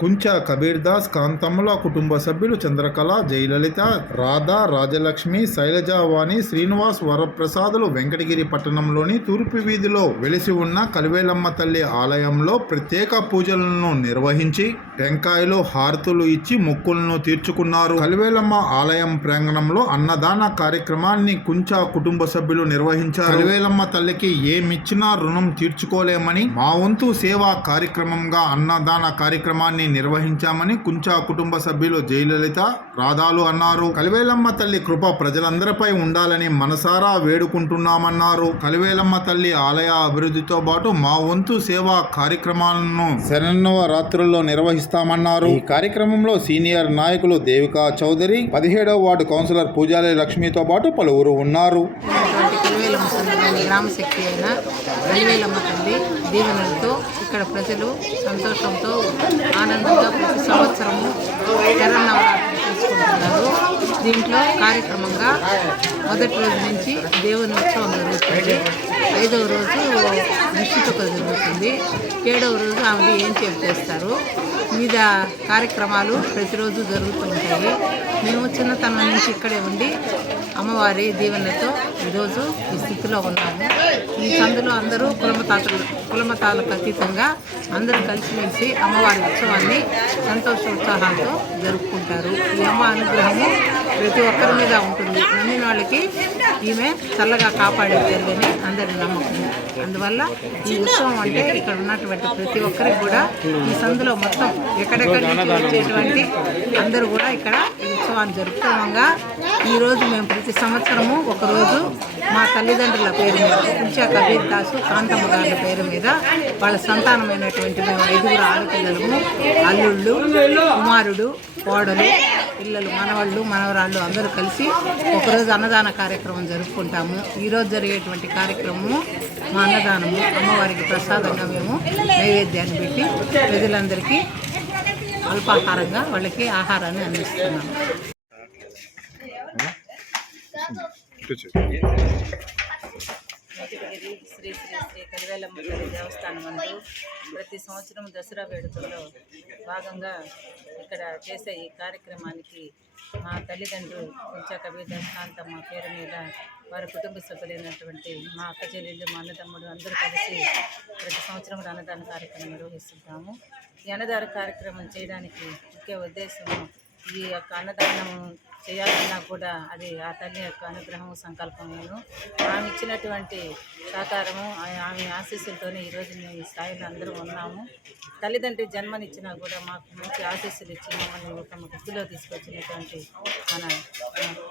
కుంచ కబీర్ దాస్ కాంతమ్ముల కుటుంబ సభ్యులు చంద్రకళ జయలలిత రాధా రాజలక్ష్మి శైలజావాణి శ్రీనివాస్ వరప్రసాదులు వెంకటగిరి పట్టణంలోని తూర్పు వీధిలో వెలిసి ఉన్న కలివేలమ్మ తల్లి ఆలయంలో ప్రత్యేక పూజలను నిర్వహించి టెంకాయలు హారతులు ఇచ్చి మొక్కులను తీర్చుకున్నారు. కలివేలమ్మ ఆలయం ప్రాంగణంలో అన్నదాన కార్యక్రమాన్ని కుంచ కుటుంబ సభ్యులు నిర్వహించారు. కలివేలమ్మ తల్లికి ఏమిచ్చినా రుణం తీర్చుకోలేమని మా వంతు సేవా కార్యక్రమంగా అన్నదాన కార్యక్రమాన్ని నిర్వహించామని కుంచా కుటుంబ సభ్యులు జయలలిత రాధాలు అన్నారు. కలివేలమ్మ తల్లి కృప ప్రజలందరిపై ఉండాలని మనసారా వేడుకుంటున్నామన్నారు. కలివేలమ్మ తల్లి ఆలయ అభివృద్ధితో పాటు మా వంతు సేవా కార్యక్రమాలను శరణవ రాత్రుల్లో నిర్వహిస్తామన్నారు. ఈ కార్యక్రమంలో సీనియర్ నాయకులు దేవికా చౌదరి పదిహేడవ వార్డు కౌన్సిలర్ పూజారి లక్ష్మితో పాటు పలువురు ఉన్నారు. ఉన్నటువంటి కలివేలమ్మ సందర్భంగా గ్రామ శక్తి అయిన కలివేలమ్మ తల్లి దీవెనలతో ఇక్కడ ప్రజలు సంతోషంతో ఆనందంగా ప్రతి సంవత్సరము శరన్నవరాత్రి చేసుకుంటున్నారు. దీంట్లో కార్యక్రమంగా మొదటి రోజు నుంచి దేవుని ఉత్సవం జరుగుతుంది. ఐదవ రోజు నిశ్చితత జరుగుతుంది. ఏడవ రోజు ఆమె ఏం చేపు చేస్తారు? వివిధ కార్యక్రమాలు ప్రతిరోజు జరుగుతూ ఉంటాయి. మేము చిన్నతనం నుంచి ఇక్కడే ఉండి అమ్మవారి దీవెనతో ఈరోజు ఈ స్థితిలో ఉన్నాము. ఈ సందులో అందరూ కులమతాతలు కులమతాలకు అతీతంగా అందరూ కలిసిమెలిసి అమ్మవారి ఉత్సవాన్ని సంతోష ఉత్సాహంతో జరుపుకుంటారు. ఈ అమ్మ అనుగ్రహము ప్రతి ఒక్కరి మీద ఉంటుంది. నమ్మిన వాళ్ళకి ఈమె చల్లగా కాపాడే తల్లిని అందరి నమ్మకం. అందువల్ల ఈ ఉత్సవం అంటే ఇక్కడ ఉన్నటువంటి ప్రతి ఒక్కరికి కూడా ఈ సందులో మొత్తం ఎక్కడెక్కడ నుంచి వచ్చేటువంటి అందరూ కూడా ఇక్కడ ఈ ఉత్సవాన్ని జరుపుకోవంగా ఈరోజు మేము ప్రతి సంవత్సరము ఒకరోజు మా తల్లిదండ్రుల పేరు మీద కుంచా కబీర్ దాసు కాంతమ్మ గారి పేరు మీద వాళ్ళ సంతానమైనటువంటి మేము ఐదుగురు ఆడపిల్లలము అల్లుళ్ళు కుమారుడు కోడలు పిల్లలు మనవాళ్ళు మనవరాళ్ళు అందరూ కలిసి ఒకరోజు అన్నదాన కార్యక్రమం జరుపుకుంటాము. ఈరోజు జరిగేటువంటి కార్యక్రమము మా అన్నదానము అమ్మవారికి ప్రసాదంగా మేము నైవేద్యాన్ని పెట్టి ప్రజలందరికీ అల్పాహారంగా వాళ్ళకి ఆహారాన్ని అందిస్తున్నాము వెంకటగిరి శ్రీ శ్రీ శ్రీ కలివేలమ్మ తల్లి దేవస్థానం నందు ప్రతి సంవత్సరం దసరా వేడుకల్లో భాగంగా ఇక్కడ చేసే ఈ కార్యక్రమానికి మా తల్లిదండ్రులు కొంచెం కవి మా పేరు మీద వారి కుటుంబ సభ్యులైనటువంటి మా అక్క చెల్లెళ్ళు మా అన్నదమ్ముడు అందరూ కలిసి ప్రతి సంవత్సరం అన్నదాన కార్యక్రమం నిర్వహిస్తుంటాము. ఈ అన్నదాన కార్యక్రమం చేయడానికి ముఖ్య ఉద్దేశము ఈ యొక్క అన్నదానం చేయాలన్నా కూడా అది ఆ తల్లి యొక్క అనుగ్రహం సంకల్పమేను ఆమె ఇచ్చినటువంటి సహకారము ఆమె ఆశీస్సులతోనే ఈరోజు మేము ఈ స్థాయిలో అందరూ ఉన్నాము. తల్లిదండ్రి జన్మనిచ్చినా కూడా మాకు మంచి ఆశీస్సులు ఇచ్చి మమ్మల్ని ఒక వృద్ధిలో తీసుకొచ్చినటువంటి మన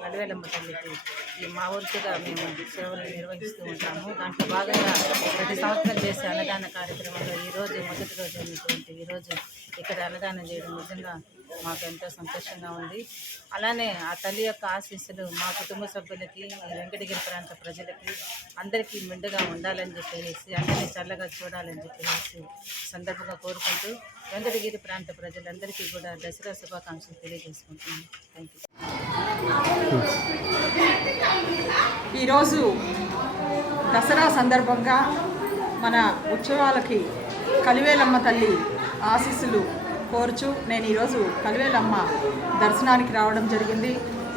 నడివేలమ్మ తల్లికి ఈ మా వరుసగా మేము సేవలు నిర్వహిస్తూ ఉంటాము. దాంట్లో భాగంగా ప్రతి చేసే అన్నదాన కార్యక్రమంలో ఈరోజు మొదటి రోజు అయినటువంటి ఈరోజు ఇక్కడ అన్నదానం చేయడం నిజంగా మాకు ఎంతో సంతోషంగా ఉంది. అలానే ఆ తల్లి యొక్క ఆశీస్సులు మా కుటుంబ సభ్యులకి ఈ వెంకటగిరి ప్రాంత ప్రజలకి అందరికీ మెండుగా ఉండాలని చెప్పేసి అందరినీ చల్లగా చూడాలని చెప్పేసి సందర్భంగా కోరుకుంటూ వెంకటగిరి ప్రాంత ప్రజలందరికీ కూడా దసరా శుభాకాంక్షలు తెలియజేసుకుంటున్నాను. థ్యాంక్ యూ ఈరోజు దసరా సందర్భంగా మన ఉత్సవాలకి కలివేలమ్మ తల్లి ఆశీస్సులు కోరుచు నేను ఈరోజు కలివేలమ్మ దర్శనానికి రావడం జరిగింది.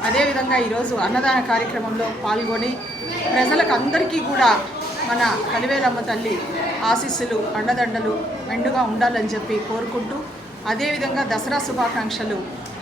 అదేవిధంగా ఈరోజు అన్నదాన కార్యక్రమంలో పాల్గొని ప్రజలకు అందరికీ కూడా మన కలివేలమ్మ తల్లి ఆశీస్సులు అండదండలు మెండుగా ఉండాలని చెప్పి కోరుకుంటూ అదేవిధంగా దసరా శుభాకాంక్షలు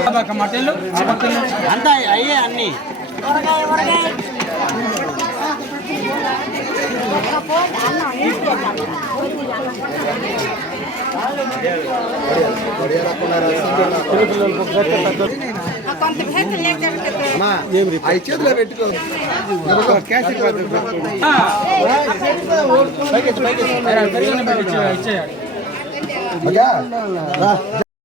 ఏమన్నా అంతా అయ్యే అన్ని అవి చేతిలో పెట్టుకో క్యాష్